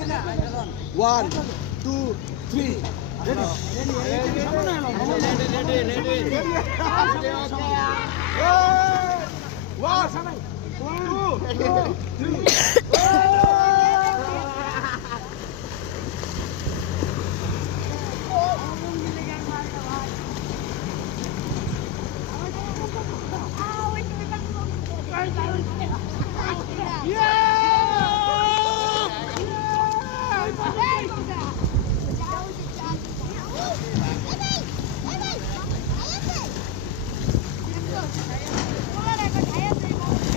1 2 3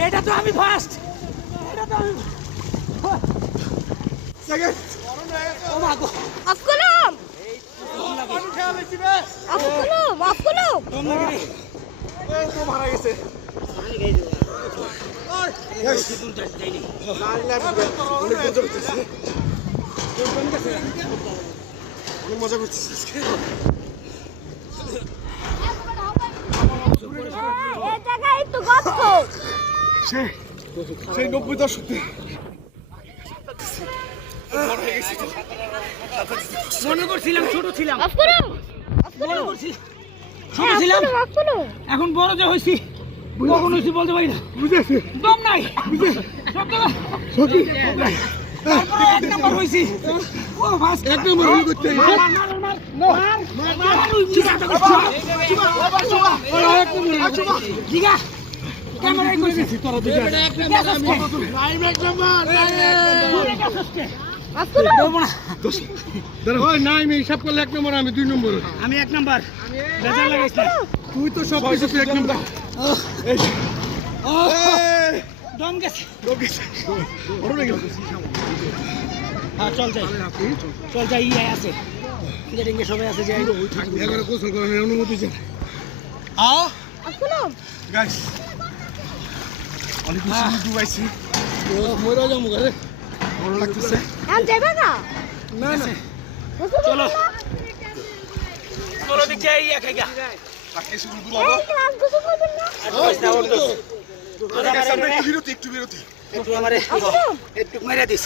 এটা তো আমি ফার্স্ট, এটা তো আমি সেকেন্ড ও মা গো আফকুলুম আফকুলুম আফকুলুম দম লাগে রে এই তো মারা গেছে পানি গাই দিও ওই সিদ্ধুন যাইনি অনেক মজা করতেছি অনেক মজা করতেছি আজকে এই জায়গায় একটু গপ্প সেই 90 দশকে মনে করছিলাম ছোট ছিলাম, আফকুলুম মনে করছি ছোট ছিলাম, আফকুলুম এখন বড় যে হইছি কখন হইছি বলতে পারি না, বুঝেছি দম নাই সব জায়গা সত্যি তারপরে এক নাম্বার হইছি ও ফার্স্ট এক নম্বর হই করতে এক নম্বর গিগা ক্যামেরায় কইছি তোরা দুইটা আফকুলুম বলবো না ওই নাই আমি হিসাব করলে এক নম্বর আমি 2 নম্বর আমি এক নাম্বার বেজার লাগাইছ না তুই তো সব কিছু এক নম্বর এই দম গেছে ওরে গেল হ্যাঁ চল যাই ইয়ে আছে খিদে সবাই আছে যাই এবারে গোসল করার অনুমতি চাই আফকুলুম গাইস অনেক কিছু ডুবাইছি মরে যাবো ঘরে ভালো লাগতেছে আম যাইবা না না না চলো চলো দিকে ইয়ে খাইগা তাকে শুরু এই করবো ক্লাস গুছো করবেন না একটু বিরতি একটু আমারে একটু মেরে দিস